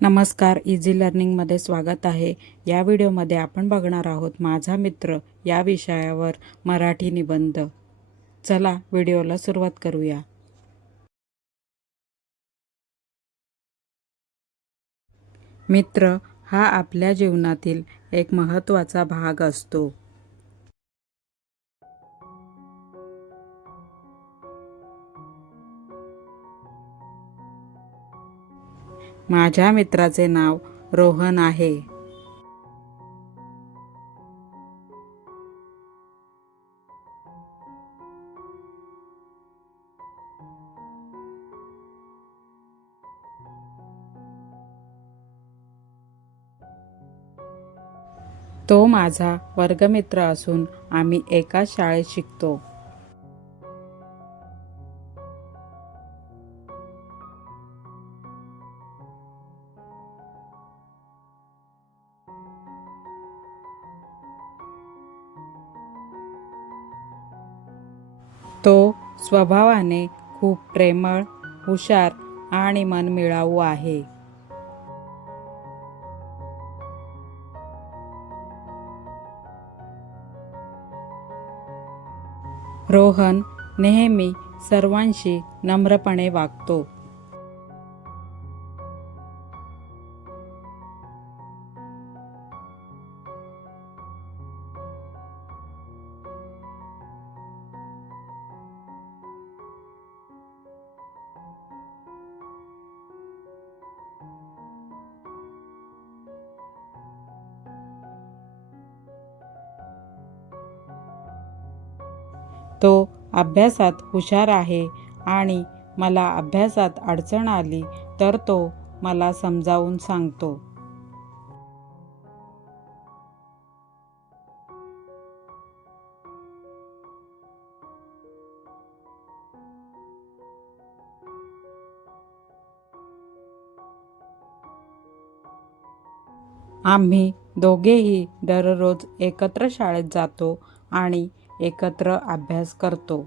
नमस्कार, इझी लर्निंगमध्ये स्वागत आहे. या व्हिडिओमध्ये आपण बघणार आहोत माझा मित्र या विषयावर मराठी निबंध. चला व्हिडिओला सुरुवात करूया. मित्र हा आपल्या जीवनातील एक महत्त्वाचा भाग असतो. माझ्या मित्राचे नाव रोहन आहे. तो माझा वर्गमित्र असून आम्ही एकाच शाळेत शिकतो. तो स्वभावाने खूप प्रेमळ, हुशार आणि मनमिळावू आहे. रोहन नेहमी सर्वांशी नम्रपणे वागतो. तो अभ्यासात हुशार आहे आणि मला अभ्यासात अडचण आली तर तो मला समजावून सांगतो. आम्ही दोघेही दररोज एकत्र शाळेत जातो आणि एकत्र अभ्यास करतो.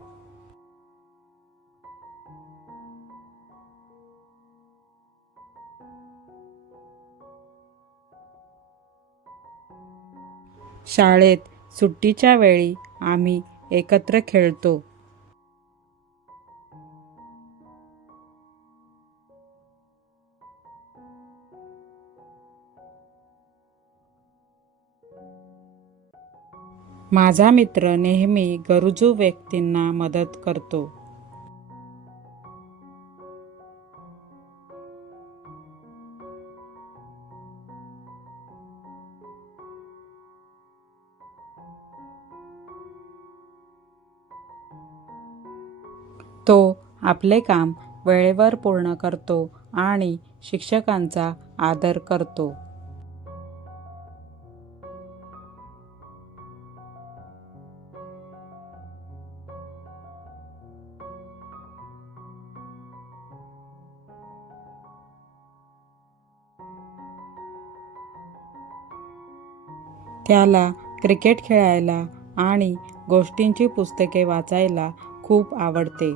शाळेत सुट्टीच्या वेळी आम्ही एकत्र खेळतो. माझा मित्र नेहमी गरजू व्यक्तींना मदत करतो. तो आपले काम वेळेवर पूर्ण करतो आणि शिक्षकांचा आदर करतो. त्याला क्रिकेट खेळायला आणि गोष्टींची पुस्तके वाचायला खूप आवडते.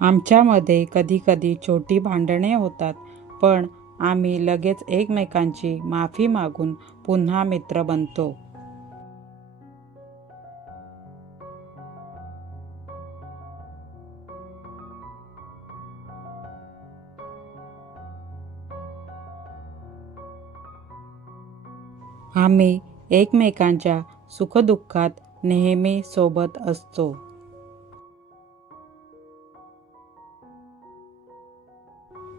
आमच्यामध्ये कधीकधी छोटी भांडणे होतात, पण आम्ही लगेच एकमेकांची माफी मागून पुन्हा मित्र बनतो. आम्ही एकमेकांच्या सुखदुःखात नेहमी सोबत असतो.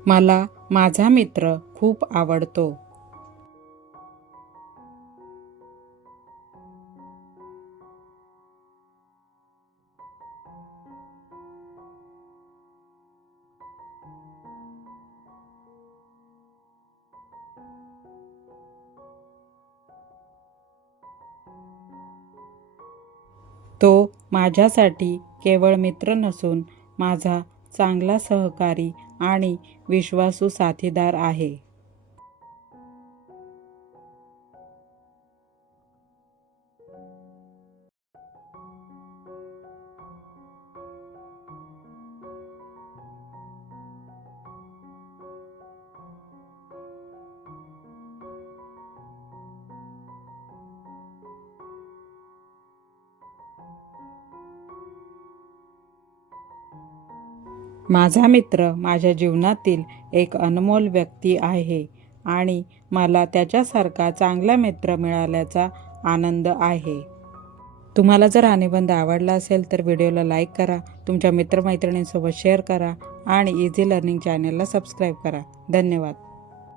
मला माझा मित्र खूप आवडतो. माझ्यासाठी केवळ मित्र नसून माझा चांगला सहकारी आणि विश्वासू साथीदार आहे. माझा मित्र माझ्या जीवनातील एक अनमोल व्यक्ती आहे आणि मला त्याच्यासारखा चांगला मित्र मिळाल्याचा आनंद आहे. तुम्हाला जर हा निबंध आवडला असेल तर व्हिडिओला लाईक करा, तुमच्या मित्रमैत्रिणींसोबत शेअर करा आणि इझी लर्निंग चॅनलला सबस्क्राईब करा. धन्यवाद.